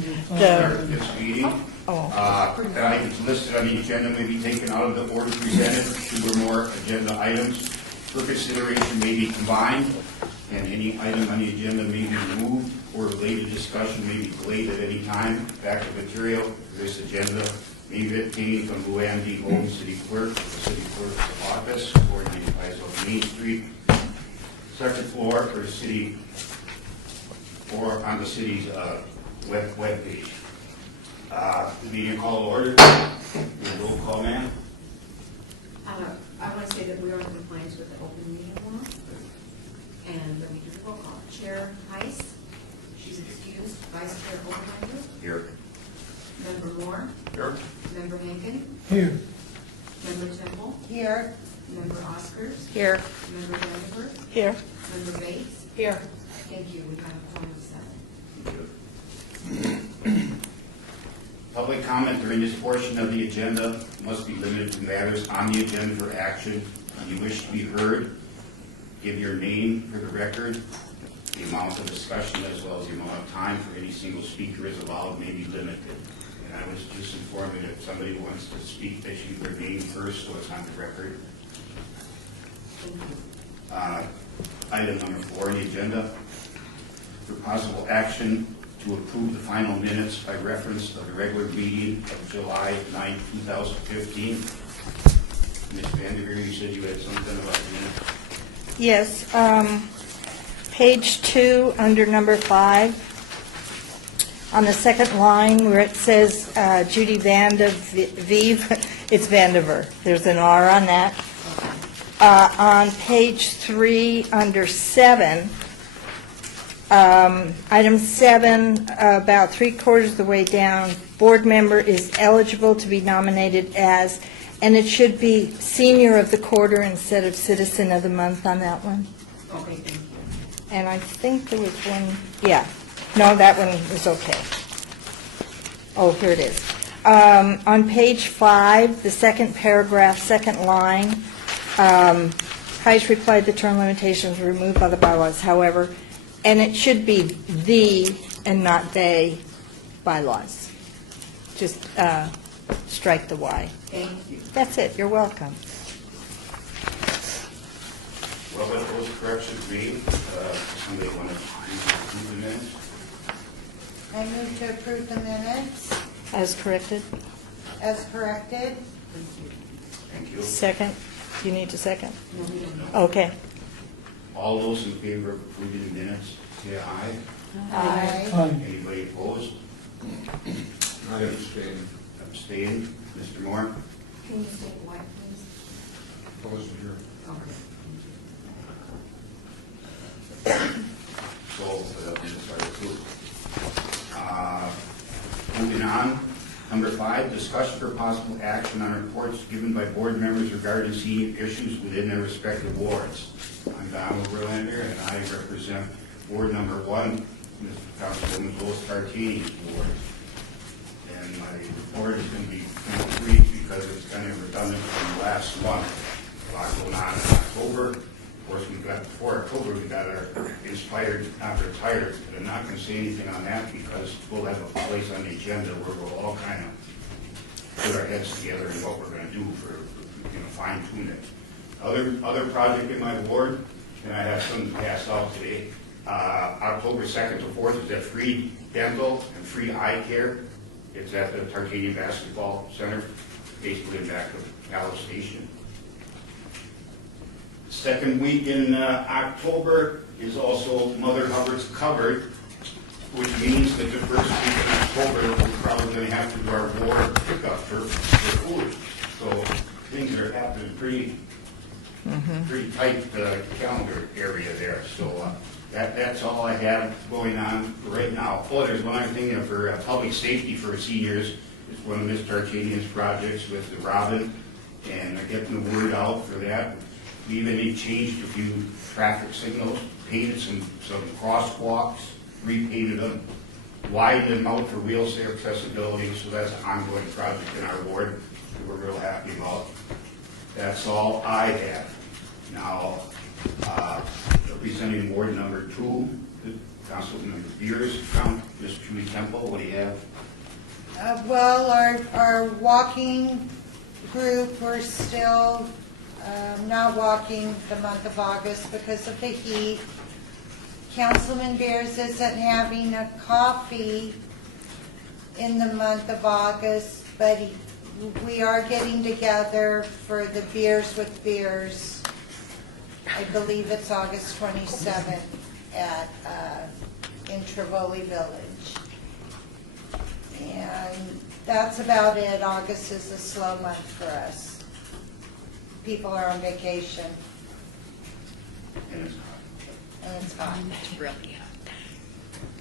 This meeting. Oh. Items listed on the agenda may be taken out of the order presented. Two or more agenda items for consideration may be combined, and any item on the agenda may be removed, or related discussion may be delayed at any time. Backup material for this agenda may be obtained from Luann D. Holmes, City Clerk, the City Clerk's office, 495 South Main Street, second floor for the city, or on the city's web page. The meeting call to order. Your roll call, ma'am. I want to say that we are in compliance with the open meeting law. And let me do the roll call. Chair Heiss, she's excused. Vice Chair Overmeyer. Here. Member Moore. Here. Member Hankin. Here. Member Temple. Here. Member Oscars. Here. Member Vandenberg. Here. Member Bates. Here. Thank you. We have a quorum of 7. Public comment during this portion of the agenda must be limited to matters on the agenda for action. If you wish to be heard, give your name for the record. The amount of discussion as well as the amount of time for any single speaker is allowed may be limited. And I was just informing that if somebody wants to speak, they should give their name first so it's on the record. Item number 4 on the agenda, for possible action to approve the final minutes by reference of the regular meeting of July 9, 2015. Ms. Vanderveer, you said you had something about the minutes. Yes, page 2, under number 5, on the second line where it says Judy Vandevieve, it's Vandiver. There's an R on that. On page 3, under 7, item 7, about 3/4 of the way down, board member is eligible to be nominated as, and it should be senior of the quarter instead of citizen of the month on that one. Okay, thank you. And I think there was one, yeah, no, that one is okay. Oh, here it is. On page 5, the second paragraph, second line, Heiss replied the term limitations were removed by the bylaws, however, and it should be the and not they bylaws. Just strike the Y. Thank you. That's it, you're welcome. Well, with those corrections made, somebody want to approve the minutes? I move to approve the minutes. As corrected. As corrected. Thank you. Second. You need a second? No, we don't know. Okay. All those in favor of approving the minutes, say aye. Aye. Aye. Anybody opposed? I abstain. Abstain. Mr. Moore? Can you state why, please? Opposed here. Okay. So, minutes are approved. Moving on, number 5, discussion for possible action on reports given by board members regarding senior issues within their respective wards. I'm Donald Verlander, and I represent Ward number 1, Mr. Councilwoman Lois Tartini's ward. And my report is going to be kind of brief because it's kind of redundant from last month. A lot going on in October. Of course, before October, we got our inspired, not retired, but I'm not going to say anything on that because we'll have a place on the agenda where we'll all kind of put our heads together in what we're going to do for, fine tune it. Other project in my ward, and I have some to pass out today, October 2nd to 4th is that free dental and free eye care. It's at the Tartanian Basketball Center, basically in back of Palace Station. Second week in October is also Mother Hubbard's Cupboard, which means that the first week in October, we're probably going to have to do our ward pickup for food. So things are happening pretty tight calendar area there. So that's all I have going on right now. Oh, there's one other thing for public safety for seniors. It's one of Ms. Tartanian's projects with the Robin, and they're getting the word out for that. We even changed a few traffic signals, painted some crosswalks, repainted them, widened them out for wheelchair accessibility, so that's an ongoing project in our ward that we're real happy about. That's all I have. Now, representing Ward number 2 Councilman Beers account, Ms. Julie Temple, what do you have? Well, our walking group, we're still not walking the month of August because of the heat. Councilman Beers isn't having a coffee in the month of August, but we are getting together for the Beers with Beers. I believe it's August 27th at in Trevoli Village. And that's about it. August is a slow month for us. People are on vacation, And it's hot. and it's hot.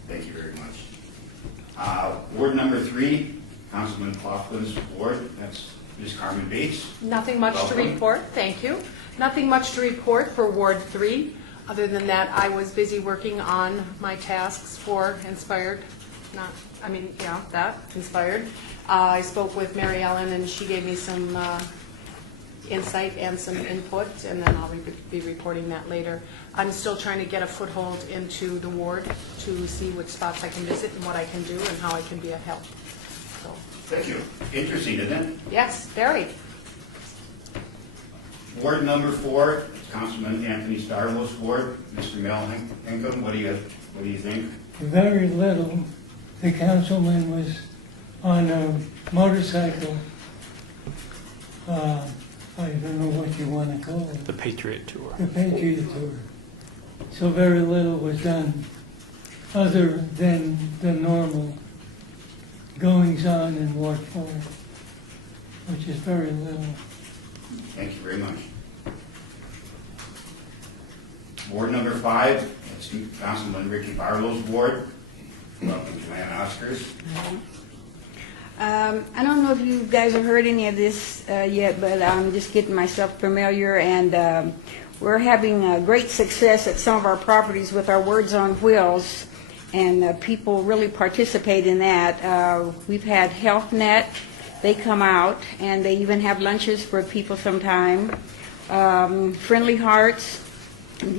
Thank you very much. Ward number 3, Councilman Coughlin's ward, that's Ms. Carmen Bates. Nothing much to Welcome. report, thank you. Nothing much to report for Ward 3. Other than that, I was busy working on my tasks for Inspired, Inspired. I spoke with Mary Ellen, and she gave me some insight and some input, and then I'll be reporting that later. I'm still trying to get a foothold into the ward to see which spots I can visit and what I can do and how I can be of help. So, Thank you. Interesting, isn't it? yes, very. Ward number 4, Councilman Anthony Starlow's ward, Mr. Mel Hincom, what do you think? Very little. The councilman was on a motorcycle. I don't know what you want to call it. The Patriot Tour. The Patriot Tour. So very little was done, other than the normal goings-on in Ward 4, which is very little. Thank you very much. Ward number 5, that's Councilman Ricky Barlow's ward. Welcome, Joanne Oscars. I don't know if you guys have heard any of this yet, but I'm just getting myself familiar, and we're having great success at some of our properties with our Words on Wheels, and people really participate in that. We've had HealthNet, they come out, and they even have lunches for people sometime. Friendly Hearts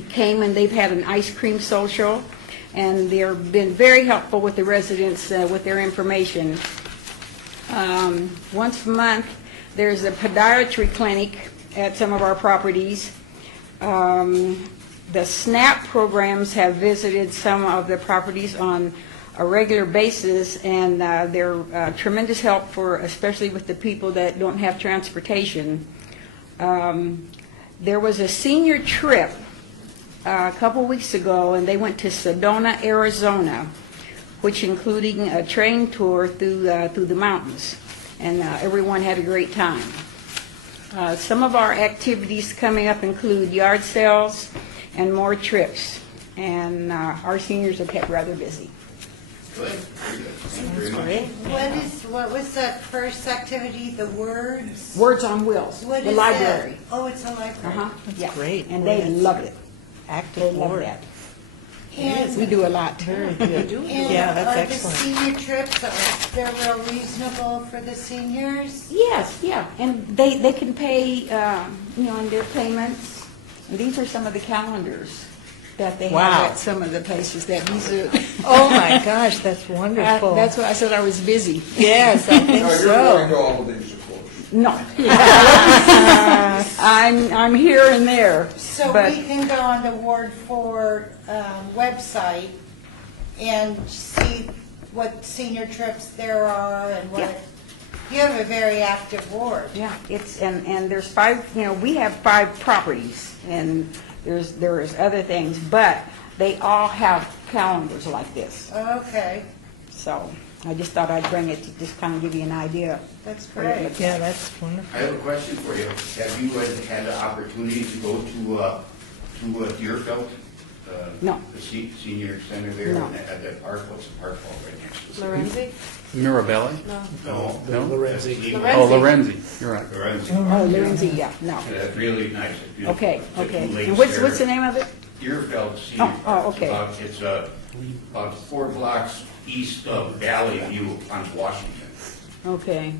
came, and they've had an ice cream social, and they've been very helpful with the residents with their information. Once a month, there's a podiatry clinic at some of our properties. The SNAP programs have visited some of the properties on a regular basis, and they're tremendous help for, especially with the people that don't have transportation. There was a senior trip a couple weeks ago, and they went to Sedona, Arizona, which including a train tour through the mountains, and everyone had a great time. Some of our activities coming up include yard sales and more trips, and our seniors are kept rather busy. Good. Very good. Thank you very much. What was that first activity, the words? Words on Wheels, What the is library. that? Oh, it's a library. Uh-huh. Yeah. great. And they love it. They Active love ward. that. And, We do a lot. Very good. and Yeah, that's are excellent. the senior trips, they're real reasonable for the seniors? Yes, yeah, and they can pay, in their payments. And these are some of the calendars that they Wow. have at some of the places that these are. Oh, my gosh, that's wonderful. That's why I said I was busy. Yes, I think No, you're going so. to all of these, of course. No. I'm here and there. So but we can go on the Ward 4 website and see what senior trips there are and what, you have a very active ward. Yeah, it's, and there's 5, we have 5 properties, and there's other things, but they all have calendars like this. Okay, So I just thought I'd bring it to just kind of give you an idea. that's what it great. looks Yeah, that's wonderful. I have a question for you. Have you had the opportunity to go to Deerfield? No. The senior center there No. at that park, what's the park called right next to it? Lorenzi? Mirabelli? No. No. No? Lorenzi. Oh, Lorenzi, you're right. Lorenzi. Oh, Lorenzi, yeah, no. That's really nice. It's beautiful. Okay, The okay. two lakes And what's there. the name of it? Deerfield Senior Oh, Park. okay. It's about 4 blocks east of Valley View on Washington, Okay.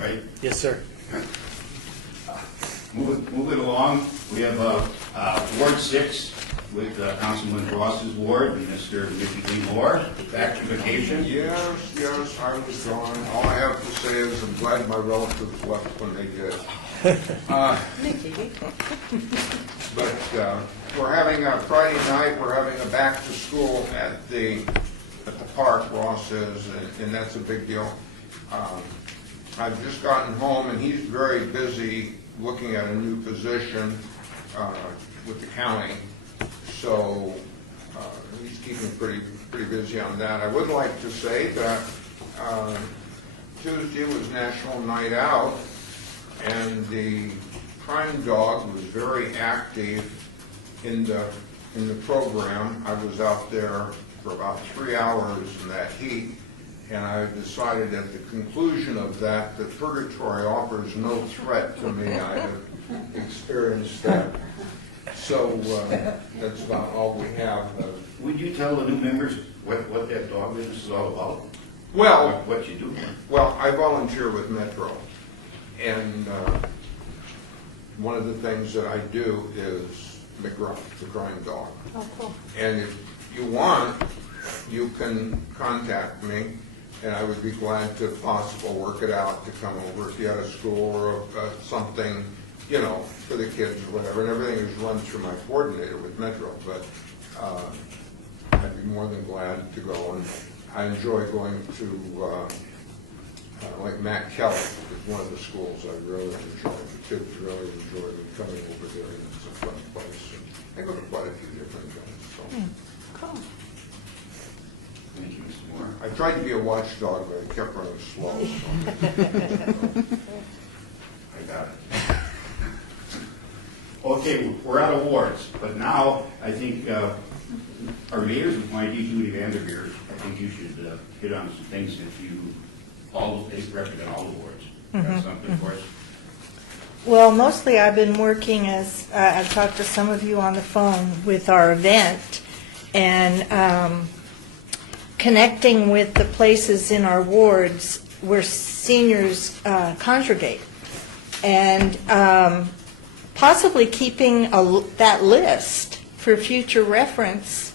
right? Yes, sir. Moving along, we have Ward 6, with Councilman Ross's ward and Mr. Mickey Lee Moore. Back to vacation. Yes, I was gone. All I have to say is I'm glad my relatives left when they did. But we're having a Friday night, we're having a back to school at the park, Ross is, and that's a big deal. I've just gotten home and he's very busy looking at a new position with the county. So he's keeping pretty busy on that. I would like to say that Tuesday was National Night Out, and the crime dog was very active in the program. I was out there for about 3 hours in that heat, and I decided at the conclusion of that purgatory offers no threat to me. I have experienced that. So that's about all we have. Would you tell the new members what that dog business is all about? Well, What you do? Well, I volunteer with Metro, and one of the things that I do is McGruff, the crime dog. Oh, cool. And if you want, you can contact me, and I would be glad to, if possible, work it out to come over if you had a school or something, you know, for the kids or whatever. And everything is run through my coordinator with Metro, but I'd be more than glad to go. And I enjoy going to, like Matt Kelly is one of the schools I really enjoy. The kids really enjoy coming over there, and it's a fun place. And I go to quite a few different events. So. Cool. Thank you, Mr. Moore. I tried to be a watchdog, but I kept running slow. So. I got it. Okay, we're out of awards, but now I think our mayor's appointee, Judy Vanderveer, I think you should hit on some things that you all represent all the wards. Got something for us? Well, mostly I've been working, as I've talked to some of you on the phone, with our event and connecting with the places in our wards where seniors congregate, and possibly keeping that list for future reference,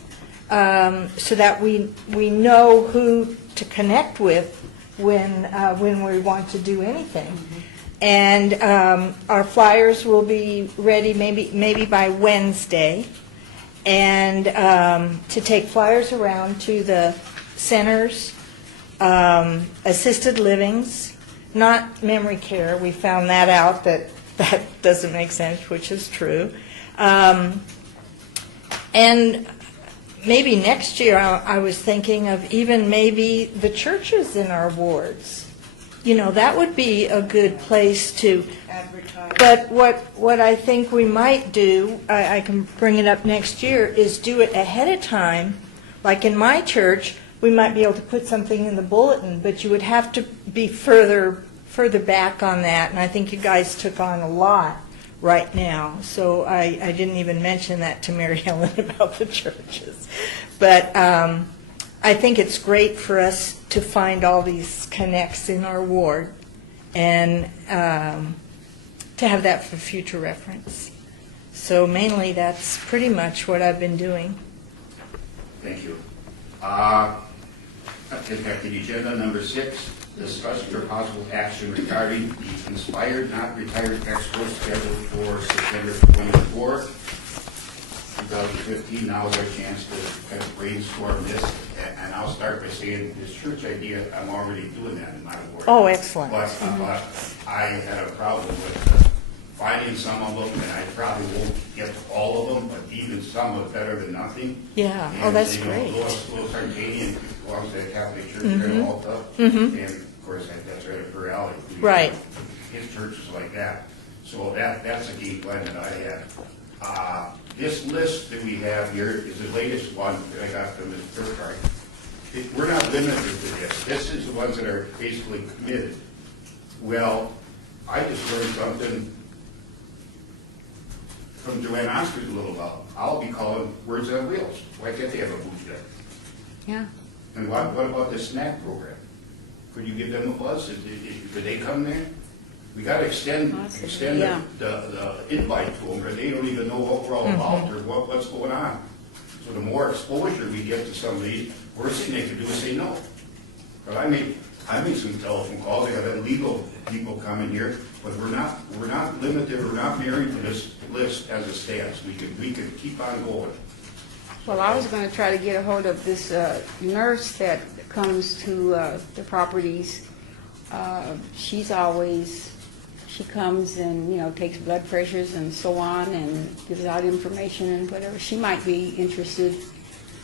so that we know who to connect with when we want to do anything. And our flyers will be ready maybe by Wednesday, and to take flyers around to the centers, assisted livings, not memory care. We found that out that doesn't make sense, which is true. And maybe next year I was thinking of even maybe the churches in our wards. You know, that would be a good place to Advertise. But what I think we might do, I can bring it up next year, is do it ahead of time. Like in my church, we might be able to put something in the bulletin, but you would have to be further back on that, and I think you guys took on a lot right now. So I didn't even mention that to Mary Ellen about the churches. But I think it's great for us to find all these connects in our ward, and to have that for future reference. So mainly that's pretty much what I've been doing. Thank you. Impacting agenda number 6, discussion for possible action regarding the Inspired Not Retired Expo scheduled for September 24th, 2015. Now is our chance to kind of brainstorm this, and I'll start by saying this church idea, I'm already doing that in my ward. Oh, excellent. But I had a problem with finding some of them, and I probably won't get to all of them, but even some are better than nothing. Yeah. And, Oh, that's you know, great. Louis Arcadian belongs to the Catholic Church here in Malta, and of course that's right up her alley. Right. His church is like that. So that's a game plan that I had. This list that we have here is the latest one that I got from Ms. Burkhardt. We're not limited to this. This is the ones that are basically committed. Well, I just learned something from Joanne Osgood a little while. I'll be calling Words on Wheels. Why can't they have a booth there? Yeah. And what about the snack program? Could you give them a buzz? Could they come there? We gotta extend Yeah. the invite to them, or they don't even know what we're all about, or what's going on. So the more exposure we get to somebody, worst thing they can do is say no. But I made some telephone calls, I got legal people coming here, but we're not limited, we're not married to this list as it stands. We could keep on going. Well, I was going to try to get a hold of this nurse that comes to the properties. She comes and, you know, takes blood pressures and so on and gives out information and whatever. She might be interested.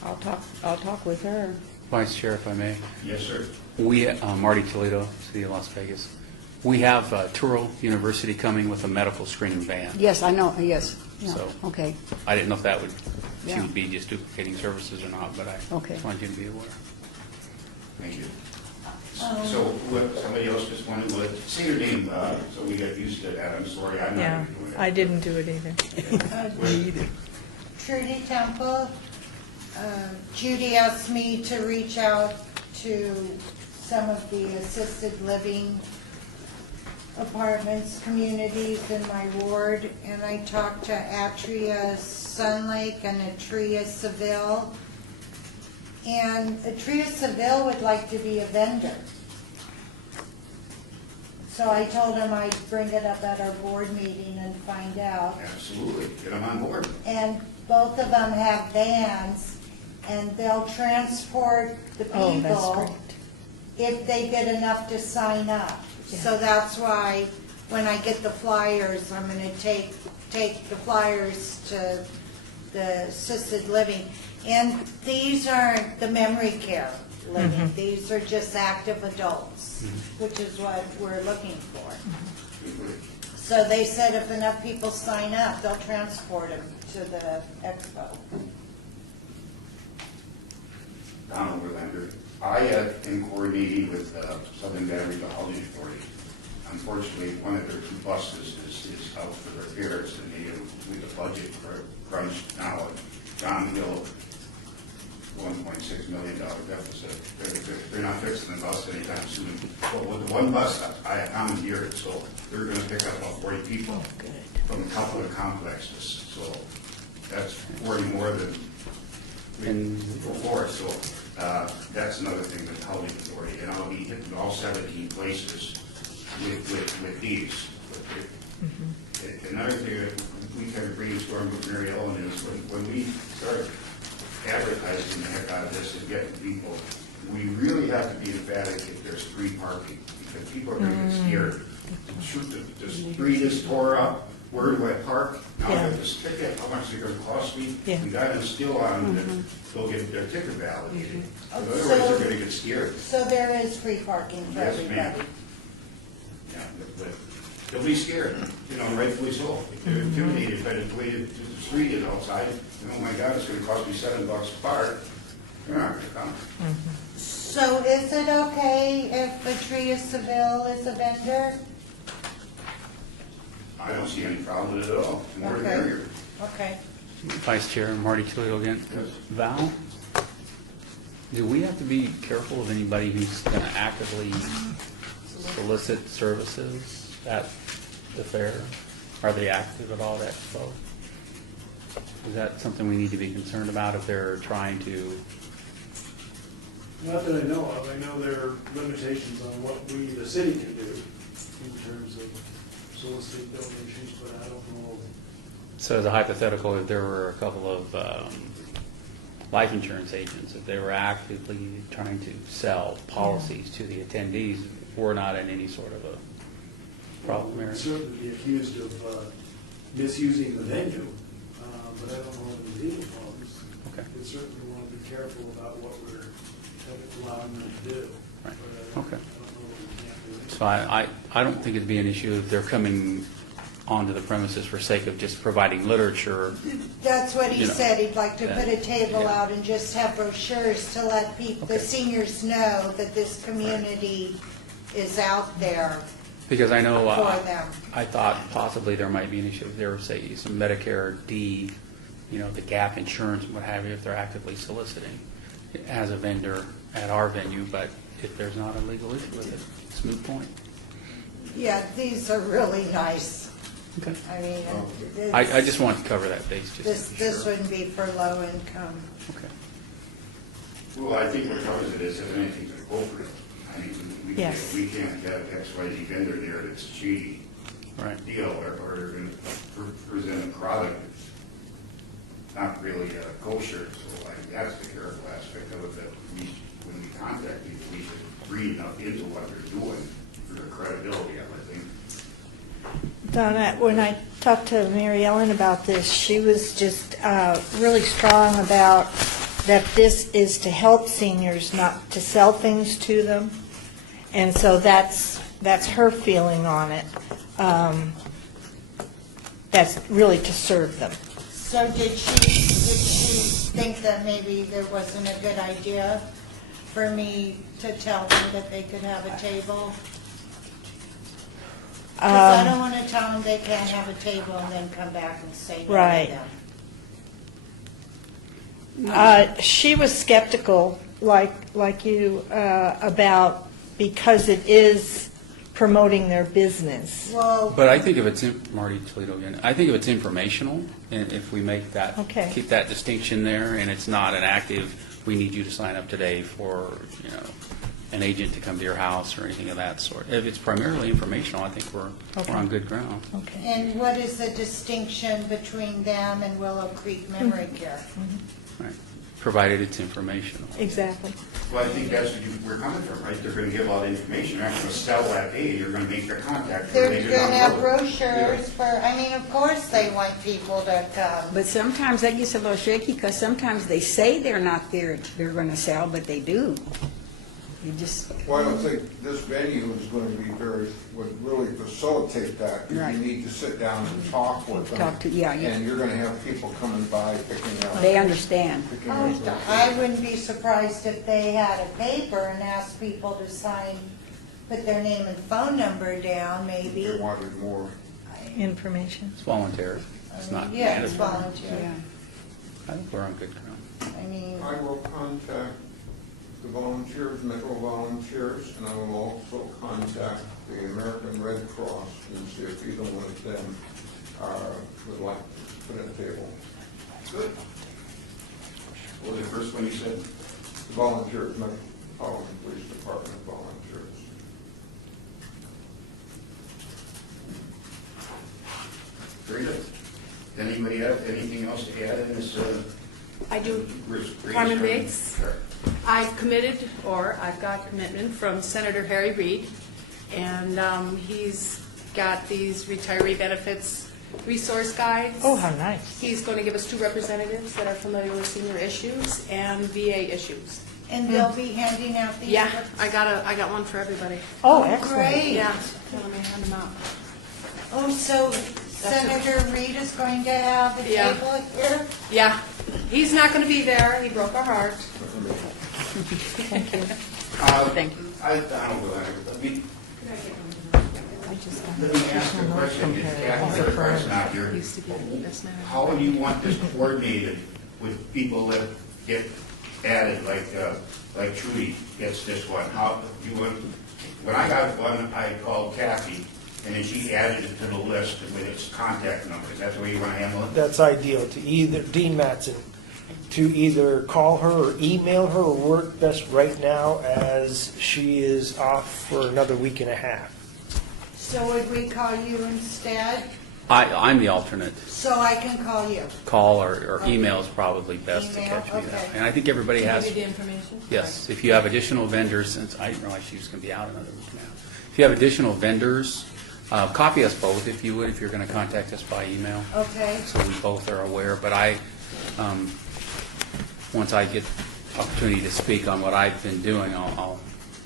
I'll talk with her. Vice Chair, if I may. Yes, sir. We, Marty Toledo, City of Las Vegas. We have Touro University coming with a medical screening van. Yes, I know, yes. Yeah, So- okay. I didn't know if that would, she Yeah. would be just duplicating services or not, but I Okay. just wanted you to be aware. Thank you. So, somebody else just wanted to say your name, so we get used to that. I'm sorry, I'm Yeah, not doing it. I didn't do it either. Trudy Temple. Judy asked me to reach out to some of the assisted living apartments, communities in my ward, and I talked to Atria Sun Lake and Atria Seville. And Atria Seville would like to be a vendor. So I told him I'd bring it up at our board meeting and find out. Absolutely, get them on board. And both of them have vans, and they'll transport the Oh, that's people great. if they get enough to sign up. So that's why, when I get the flyers, I'm gonna take the flyers to the assisted living. And these aren't the memory care living, these are just active adults, which is what we're looking for. So they said if enough people sign up, they'll transport them to the expo. Donald Verlander. I am coordinating with Southern Battery Housing Authority. Unfortunately, one of their 2 buses is out for repairs, and they, with the budget crunch now, John Hill, $1.6 million deficit. They're not fixing the bus anytime soon. But with the one bus, I commandeered, so they're going to pick up about 40 people from a couple of complexes. So that's 40 more than before. So that's another thing with the housing authority, and I'll be hitting all 17 places with these. Another thing that we kind of brainstormed with Mary Ellen is when we start advertising the heck out of this and getting people, we really have to be emphatic if there's free parking, because people are going to get scared. Shoot, the street is tore up, where do I park? Now I have this ticket, how much is it going to cost me? Yeah. We got them still on to go get their ticket validated. Otherwise, So- they're going to get scared. So there is free parking for Yes, ma'am. everybody. Yeah, but they'll be scared, rightfully so. If they're intimidated by the way the street is outside, oh my God, it's gonna cost me $7 a park, they're not gonna come. So is it okay if Atria Seville is a vendor? I don't see any problem with it at all, the more the Okay. merrier. Okay. Vice Chair, Marty Toledo again. Yes. Val, do we have to be careful of anybody who's going to actively solicit services at the fair? Are they active at all at Expo? Is that something we need to be concerned about if they're trying to? Not that I know of. I know there are limitations on what we, the city, can do in terms of soliciting donations, but I don't know. So as a hypothetical, if there were a couple of life insurance agents, if they were actively trying to sell policies to the attendees, we're not in any sort of a problem We'd area. certainly be accused of misusing the venue, but I don't know of any legal problems. Okay. We certainly want to be careful about what we're allowing them to do. Right. But Okay. I don't know that we can't do anything. So I don't think it'd be an issue if they're coming onto the premises for sake of just providing literature. That's what he You know, said, he'd like to yeah. put a table Yeah. out and just have brochures to let people, the Okay. seniors know that this community is out there Because I know, for them. I thought possibly there might be an issue if there were, say, some Medicare D, the gap insurance and what have you, if they're actively soliciting as a vendor at our venue, but if there's not a legal issue with it, it's a moot point. Yeah, these are really nice. Okay. I mean, I just wanted to cover that base, this, just to be this sure. wouldn't be for low income. Okay. Well, I think what covers it is if anything's appropriate. I mean, Yes. we can't have XYZ vendor there that's cheaty Right. deal, or they're going to present a product that's not really kosher. So that's the careful aspect of it, that we, when we contact people, we should read enough into what they're doing for their credibility, I think. Donna, when I talked to Mary Ellen about this, she was just really strong about that this is to help seniors, not to sell things to them. And so that's her feeling on it. That's really to serve them. So did she think that maybe there wasn't a good idea for me to tell them that they could have a table? Because I don't want to tell them they can't have a table and then come back and say no to Right. them. She was skeptical, like you, about, because it is promoting their business. Well, But I think if it's, Marty Toledo again, I think if it's informational, and if we make that, Okay. keep that distinction there, and it's not an active, we need you to sign up today for, an agent to come to your house or anything of that sort. If it's primarily informational, I think we're on good ground. Okay. and what is the distinction between them and Willow Creek Memory Care? Right. Provided it's informational. Exactly. Well, I think that's where we're coming from, right? They're going to give all the information, they're not going to sell that aid, you're going to make their contact. They're later going down to the have road. brochures for, I mean, of course they want people to come. But sometimes that gets a little shaky, because sometimes they say they're not there, they're going to sell, but they do. You just, Well, I don't think this venue is going to be would really facilitate that. Right. You need to sit down and talk with them. Talk to- yeah, yeah. And you're going to have people coming by picking up. they understand. picking up the- I wouldn't be surprised if they had a paper and asked people to sign, put their name and phone number down, They maybe. wanted more. Information. It's voluntary. It's not Yeah, it's mandatory. volunteer. Yeah. I think we're on good ground. I mean, I will contact the volunteers, Metro Volunteers, and I will also contact the American Red Cross and see if either one of them would like to put in a table. Good. What was the first one you said? The volunteers, Metropolitan Police Department volunteers. Very good. Anybody have anything else to add in this? I do. Brainstorming? Carmen Bates. Sure. I've committed, or I've got commitment from Senator Harry Reid, and he's got these retiree benefits resource guides. Oh, how nice. He's going to give us 2 representatives that are familiar with senior issues and VA issues. and they'll be handing out these. Yeah, I got one for everybody. Oh, excellent. Great. Yeah, let me hand them out. Oh, so Senator Reid is going to have a Yeah. table here? Yeah, he's not going to be there. He broke our heart. Thank you. Thank you. I don't know, let me I just got let me ask a question. Is Kathy or Chris not here? Used to be this man. How do you want this coordinated with people that get added, like Trudy gets this one? How, you want, when I got one, I called Kathy, and then she added it to the list with its contact numbers. That's the way you want to handle it? That's ideal, to either, Dean Mattson, to either call her or email her, or work best right now as she is off for another week and a half. So would we call you instead? I'm the alternate. So I can call you? Call or email is probably best to Email, catch me. okay. And I think everybody has, Give you the information? yes, if you have additional vendors, since I didn't realize she was going to be out another week now. If you have additional vendors, copy us both if you would, if you're going to contact us by email, Okay. so we both are aware. But once I get opportunity to speak on what I've been doing, I'll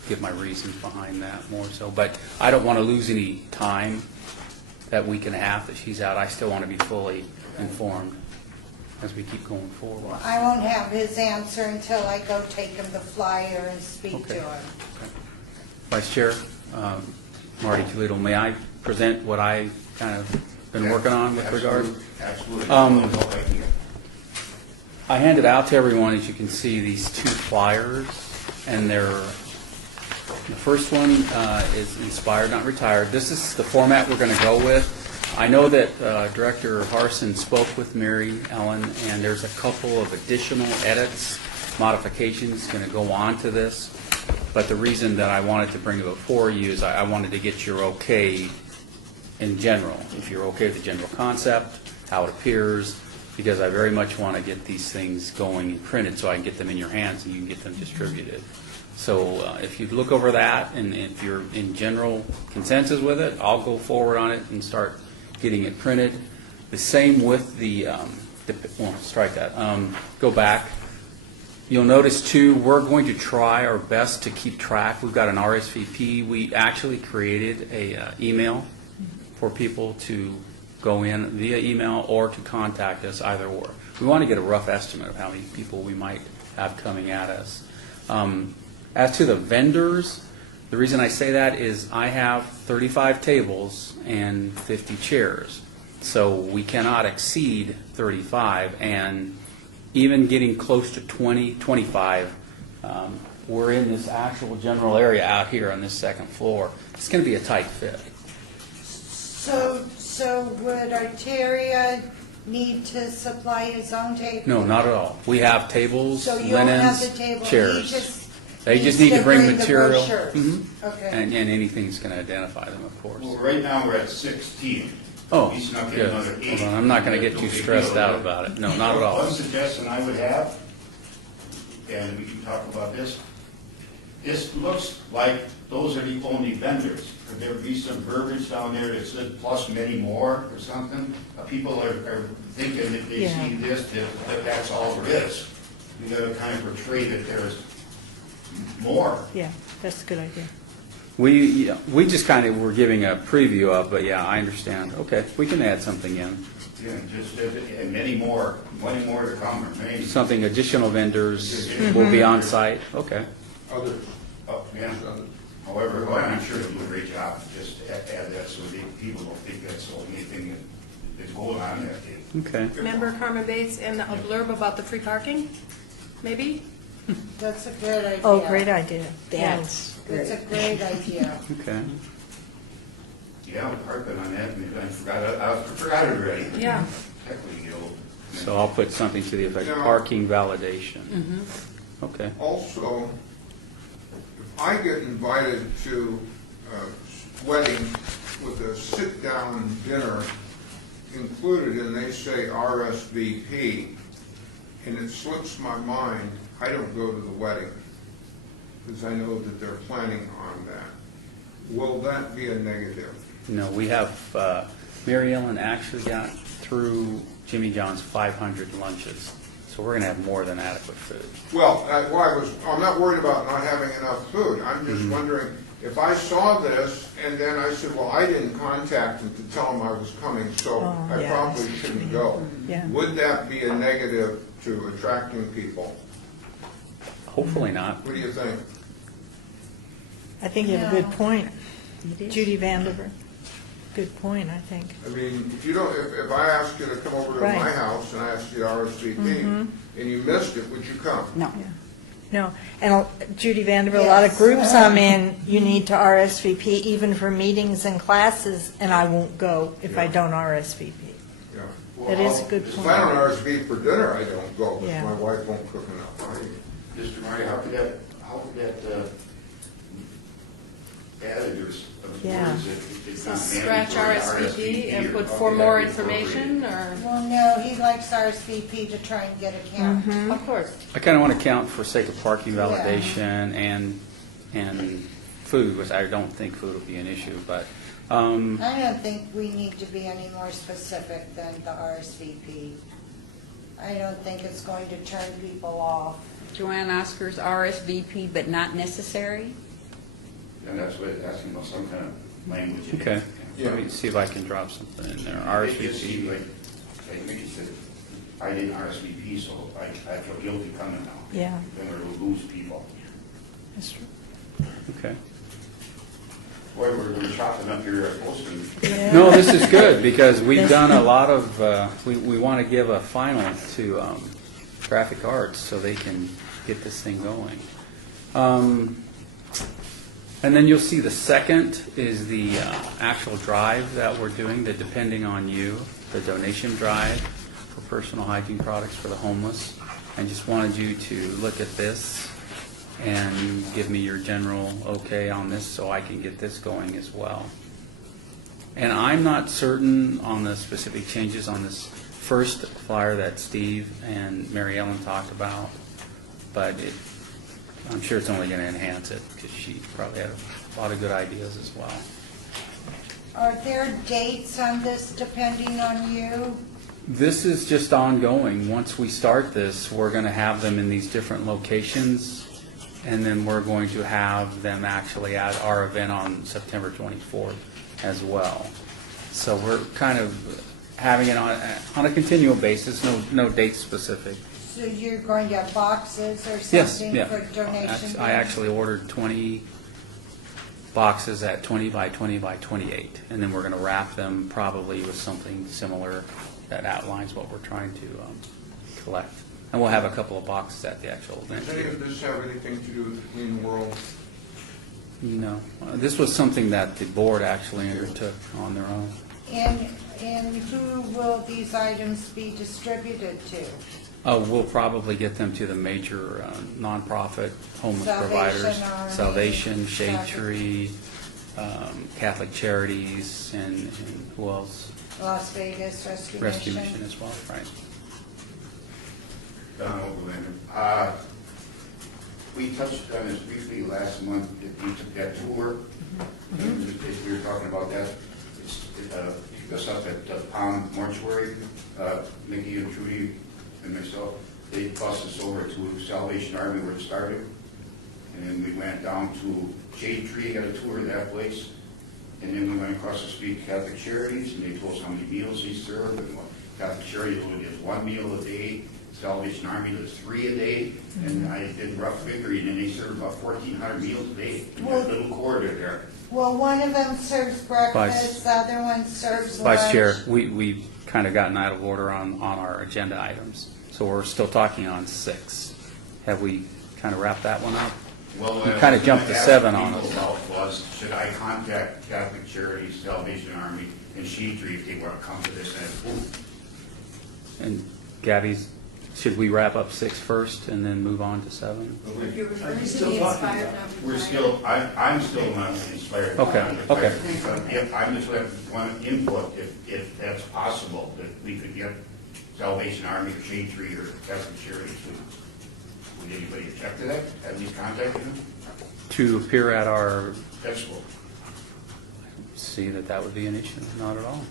give my reasons behind that more so. But I don't want to lose any time that week and a half that she's out. I still want to be fully informed as we keep going forward. I won't have his answer until I go take him the flyer and speak to Okay. him. Vice Chair, Marty Toledo, may I present what I kind of been working on with regard? Absolutely. Um, I handed out to everyone, as you can see, these 2 flyers, and they're The first one is Inspired, Not Retired. This is the format we're going to go with. I know that Director Harson spoke with Mary Ellen, and there's a couple of additional edits, modifications going to go on to this. But the reason that I wanted to bring it before you is I wanted to get your okay in general, if you're okay with the general concept, how it appears, because I very much want to get these things going and printed so I can get them in your hands and you can get them distributed. So if you look over that and if you're in general consensus with it, I'll go forward on it and start getting it printed. The same with well, strike that. Go back. You'll notice, too, we're going to try our best to keep track. We've got an RSVP. We actually created a email for people to go in via email or to contact us, either or. We want to get a rough estimate of how many people we might have coming at us. As to the vendors, the reason I say that is I have 35 tables and 50 chairs. So we cannot exceed 35, and even getting close to 20, 25, we're in this actual general area out here on this second floor. It's going to be a tight fit. So would Arteria need to supply his own table? No, not at all. We have tables, So you don't have the linens, table, chairs. They needs just need to bring the material. brochures. Mhm. Okay. And anything that's going to identify them, of course. Well, right now, we're at 16. Oh, We snuck in good. another 8. Hold on, I'm not going to get too No big stressed deal. out about it. No, not at all. One suggestion I would have, and we can talk about this, this looks like those are the only vendors. Could there be some verbiage down there that said plus many more or something? People are thinking that they Yeah. see this, that that's all there is. We got to kind of portray that there's more. Yeah, that's a good idea. We just kind of were giving a preview of, but yeah, I understand. Okay, we can add something in. Yeah, just, and many more to come, or maybe. Something, additional vendors will be on site. Okay. Others, Oh, yeah. others. However, well, I'm sure they'll do a great job, just add that so that people don't think that's the only thing that's going on that day. Okay. Remember Carmen Bates and a blurb about the free parking, maybe? That's a good idea. Oh, great idea. That's That's a great idea. Okay. Yeah, I'm harping on that, and I forgot it already. Yeah. Technically, you know. So I'll put something to the effect, Yeah. parking validation. Okay. Also, if I get invited to a wedding with a sit-down dinner included and they say RSVP, and it slips my mind, I don't go to the wedding because I know that they're planning on that. Will that be a negative? No, we have, Mary Ellen actually got through Jimmy John's 500 lunches, so we're going to have more than adequate food. Well, I'm not worried about not having enough food. I'm just wondering, if I saw this and then I said, well, I didn't contact them to tell them I was coming, so Oh, I yeah, probably that's shouldn't go. Yeah. Would that be a negative to attracting people? Hopefully not. What do you think? I think you have a good No. point. Judy Vandiver. Good point, I think. I mean, if you don't, if I asked you to come over to Right. my house and I asked you to RSVP and you missed it, would you come? No. No, and Judy Vandiver, a lot of Yes. groups I'm in, you need to RSVP even for meetings and classes, and I won't go if I Yeah. don't RSVP. Yeah. That is a good If point. I don't RSVP for dinner, I don't go, because Yeah. my wife won't cook enough. Mr. Marty, how could that editors of Yeah. words that it's not Scratch mandatory RSVP and or put how for could that more be information, or? Well, no, he likes RSVP to try and get a count. Of course. I kind of want to count for sake of parking Yeah. validation and food, which I don't think food will be an issue, but, I don't think we need to be any more specific than the RSVP. I don't think it's going to turn people off. Joanne Oscar's RSVP, but not necessary? And that's what it's asking about, some kind of language. okay. Yeah. Let me see if I can drop something in there. It just seemed RSVP. like you said, I didn't RSVP, so I feel guilty coming now. Yeah. Then we'll lose people. That's true. Okay. Boy, we're chopping up your posting. Yeah. No, this is good, because we've done a lot of, we want to give a final to Graphic Arts so they can get this thing going. And then you'll see the second is the actual drive that we're doing, the Depending on You, the donation drive for personal hygiene products for the homeless. I just wanted you to look at this and give me your general okay on this so I can get this going as well. And I'm not certain on the specific changes on this first flyer that Steve and Mary Ellen talked about, but I'm sure it's only going to enhance it because she probably had a lot of good ideas as well. Are there dates on this depending on you? This is just ongoing. Once we start this, we're going to have them in these different locations, and then we're going to have them actually at our event on September 24th as well. So we're kind of having it on a continual basis, no date specific. So you're going to have boxes or Yes, something yeah. for donation? I actually ordered 20 boxes at 20 by 20 by 28, and then we're going to wrap them probably with something similar that outlines what we're trying to collect. And we'll have a couple of boxes at the actual event. Does any of this have anything to do with the clean world? No. This was something that the board actually undertook on their own. And who will these items be distributed to? We'll probably get them to the major nonprofit homeless Salvation providers. Army, Salvation, Shade Catholic- Tree, Catholic Charities, and who else? Las Vegas Rescue Mission as well, right. Don Oberlander. We touched on this briefly last month, that we took that tour. We were talking about that. Picked us up at Palm Mortuary, Mickey and Trudy and myself. They bussed us over to Salvation Army where it started. And then we went down to Shade Tree, got a tour of that place. And then we went across the street to Catholic Charities, and they told us how many meals they serve. And Catholic Charities only does 1 meal a day. Salvation Army does 3 a day. And I did rough figuring, and they serve about 1,400 meals a day in that little corridor there. Well, one of them serves breakfast, the other one serves lunch. Vice Chair, we've kind of gotten out of order on our agenda items. So we're still talking on 6. Have we kind of wrapped that one up? Well, You kind of jumped to 7 on us. us. Was, should I contact Catholic Charities, Salvation Army, and Shade Tree if they want to come to this and And Gabby's, should we wrap up 6 first and then move on to 7? If you're referring to still the talking inspired, about not We're required. still, I'm still not inspired. Okay, okay. If I'm just want input, if that's possible, that we could get Salvation Army or Shade Tree or Catholic Charities. Would anybody object to that? At least contact them? To appear at our, Expo. see that would be an issue, not at all.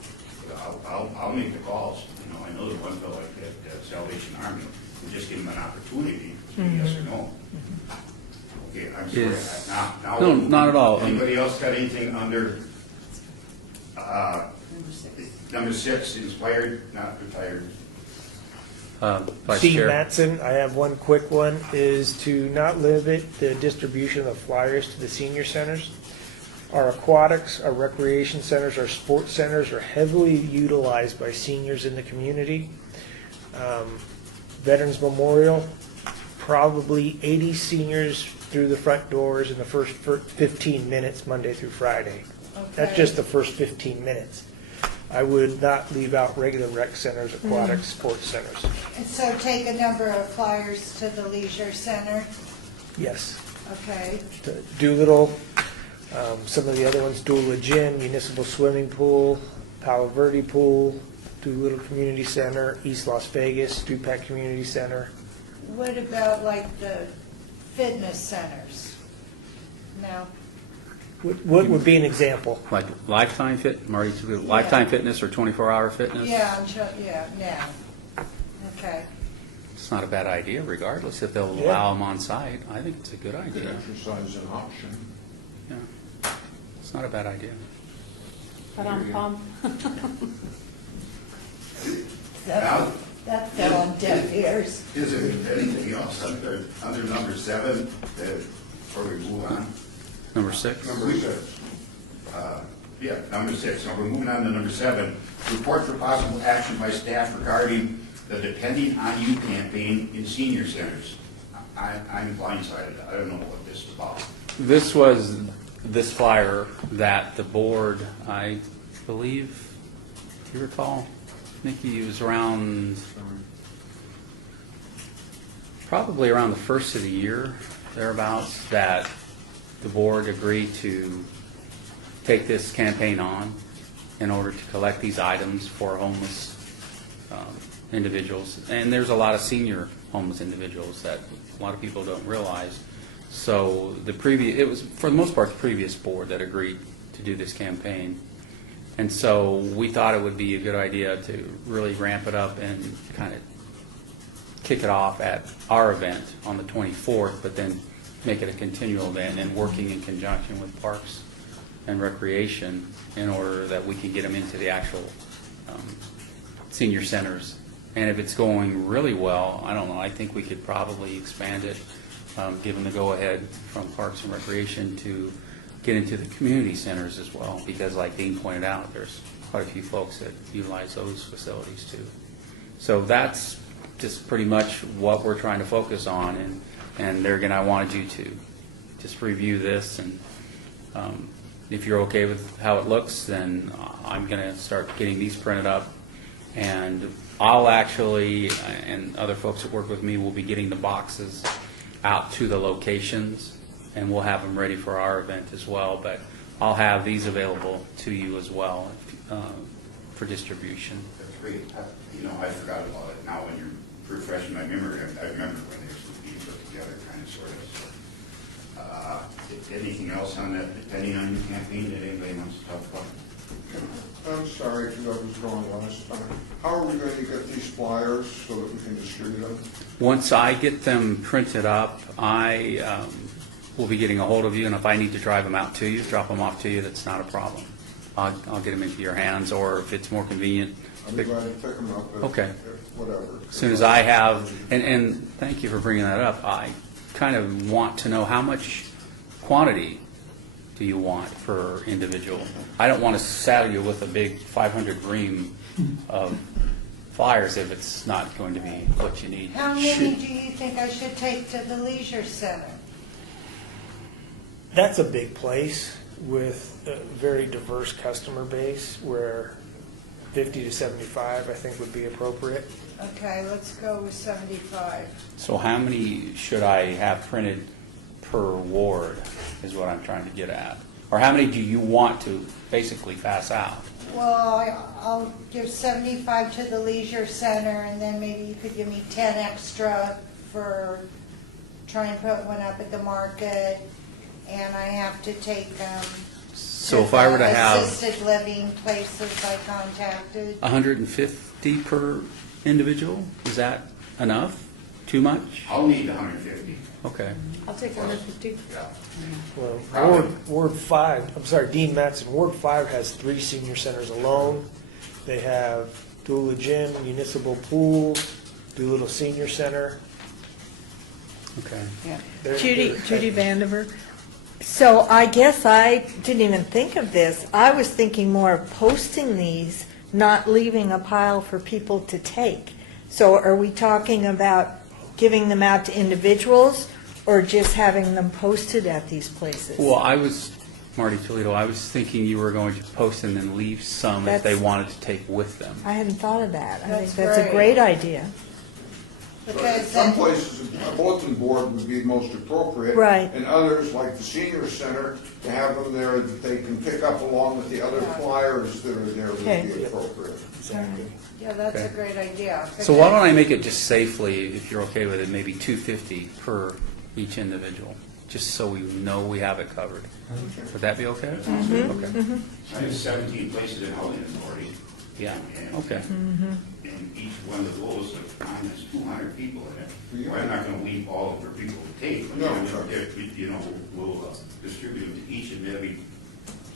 I'll make the calls. You know, I know the one fellow at Salvation Army. We'll just give him an opportunity, yes or no. Okay, I'm sorry. Is- Now. No, not at all. Anybody else got anything under, Number 6. number 6, inspired, not retired? Vice Steve Chair. Mattson, I have one quick one, is to not limit the distribution of flyers to the senior centers. Our aquatics, our recreation centers, our sports centers are heavily utilized by seniors in the community. Veterans Memorial, probably 80 seniors through the front doors in the first 15 minutes, Monday through Friday. That's Okay. just the first 15 minutes. I would not leave out regular rec centers, aquatics, sports centers. And so take a number of flyers to the leisure center, Yes. okay? Doolittle, some of the other ones, Doolittle Gym, Municipal Swimming Pool, Palo Verde Pool, Doolittle Community Center, East Las Vegas, Dupac Community Center. What about like the fitness centers? No? What would be an example? Like Lifetime Lifetime Fitness or 24-hour fitness? Yeah, now. Okay. It's not a bad idea regardless, if they'll Yeah. allow them on site. I think it's a good Good idea. exercise an option. Yeah. It's not a bad idea. But Now, That fell on deaf ears. is there anything else under number 7 before we move on? Number 6? Number 6. Yeah, number 6. Now, we're moving on to number 7. Report for possible action by staff regarding the Depending on You campaign in senior centers. I'm blindsided. I don't know what this is about. This was this flyer that the board, I believe, do you recall, Nikki, it was around, probably around the first of the year, thereabouts, that the board agreed to take this campaign on in order to collect these items for homeless individuals. And there's a lot of senior homeless individuals that a lot of people don't realize. So it was, for the most part, the previous board that agreed to do this campaign. And so we thought it would be a good idea to really ramp it up and kind of kick it off at our event on the 24th, but then make it a continual event and working in conjunction with Parks and Recreation in order that we can get them into the actual senior centers. And if it's going really well, I don't know, I think we could probably expand it, given the go-ahead from Parks and Recreation to get into the community centers as well, because like Dean pointed out, there's quite a few folks that utilize those facilities too. So that's just pretty much what we're trying to focus on, and there again, I wanted you to just review this, and if you're okay with how it looks, then I'm going to start getting these printed up, and I'll actually, and other folks that work with me, will be getting the boxes out to the locations, and we'll have them ready for our event as well, but I'll have these available to you as well for distribution. That's great. I forgot about it. Now when you're refreshing my memory, I remember when they were being put together, kind of, sort of. Anything else on that, depending on your campaign, that anybody wants to talk about? I'm sorry, because I was gone last time. How are we going to get these flyers so that we can distribute them? Once I get them printed up, I will be getting a hold of you, and if I need to drive them out to you, drop them off to you, that's not a problem. I'll get them into your hands, or if it's more convenient. I'll be glad to pick them up. Okay. Whatever. As soon as I have, and thank you for bringing that up, I kind of want to know how much quantity do you want per individual? I don't want to saddle you with a big 500 ream of flyers if it's not going to be what you need. How many do you think I should take to the leisure center? That's a big place with a very diverse customer base where 50 to 75, I think, would be appropriate. Okay, let's go with 75. So how many should I have printed per ward is what I'm trying to get at? Or how many do you want to basically pass out? Well, I'll give 75 to the leisure center, and then maybe you could give me 10 extra for, try and put one up at the market. And I have to take So if I were to have assisted living places I contacted. 150 per individual, is that enough? Too much? I'll need 150. Okay. I'll take 150. Yeah. Well, Ward 5, I'm sorry, Dean Mattson, Ward 5 has 3 senior centers alone. They have Doolittle Gym, Municipal Pool, Doolittle Senior Center. Okay. Judy Vandiver. So I guess I didn't even think of this. I was thinking more of posting these, not leaving a pile for people to take. So are we talking about giving them out to individuals or just having them posted at these places? Well, I was, Marty Toledo, I was thinking you were going to post and then leave some if they wanted to take with them. I hadn't thought of that. I think That's that's a great. great idea. Because Some then, places, a bulletin board would be most appropriate. Right. And others, like the senior center, to have them there that they can pick up along with the other flyers that are there would Okay. be appropriate. Exactly. yeah, that's a Okay. great idea. So why don't I make it just safely, if you're okay with it, maybe 250 per each individual, just so we know we have it covered. Would that be okay? Okay. I have 17 places in Holiday Authority. Yeah, And- okay. And each one of those, there's 200 people in it. Well, I'm not going to leave all for people to take. But, No. we'll distribute them to each and every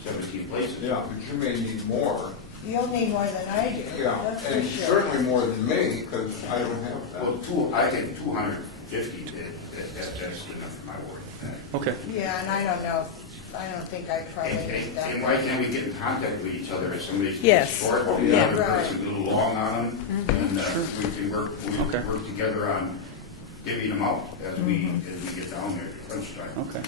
17 places. Yeah, but you may need more. You'll need more than I do. Yeah, That's for and sure. certainly more than me, because I don't have Well, that. I think 250, that's enough for my word. Okay. Yeah, and I don't know, I don't think I probably need that. And why can't we get in contact with each other if somebody's Yes. short, or the Yeah. other Right. person's a little long on them? And we can Okay. work together on divvying them out as we get down there at lunchtime. Okay.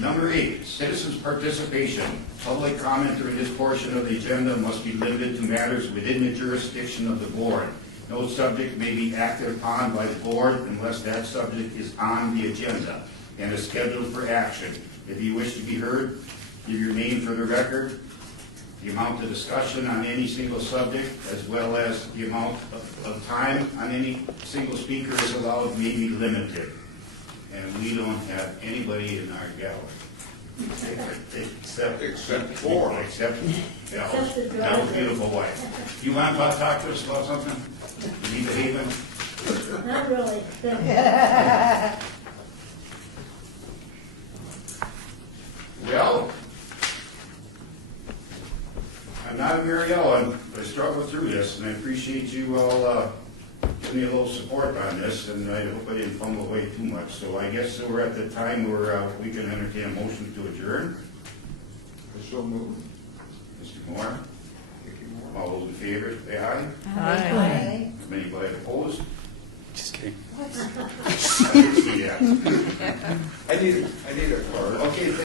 Number 8, citizens' participation. Public comment during this portion of the agenda must be limited to matters within the jurisdiction of the board. No subject may be acted upon by the board unless that subject is on the agenda and is scheduled for action. If you wish to be heard, give your name for the record. The amount of discussion on any single subject, as well as the amount of time on any single speaker is allowed, may be limited. And we don't have anybody in our gallery. Except for. Except Belle's beautiful wife. You want to talk to us about something? You need a haven? Not really. Well, I'm not a Mary Ellen, but I struggled through this, and I appreciate you all giving me a little support on this, and I hope I didn't fumble away too much. So I guess we're at the time where we can entertain a motion to adjourn. So moved. Mr. Moore? All those in favor, say aye. Aye. Anybody opposed? Just kidding. I didn't see that. I need a card. Okay.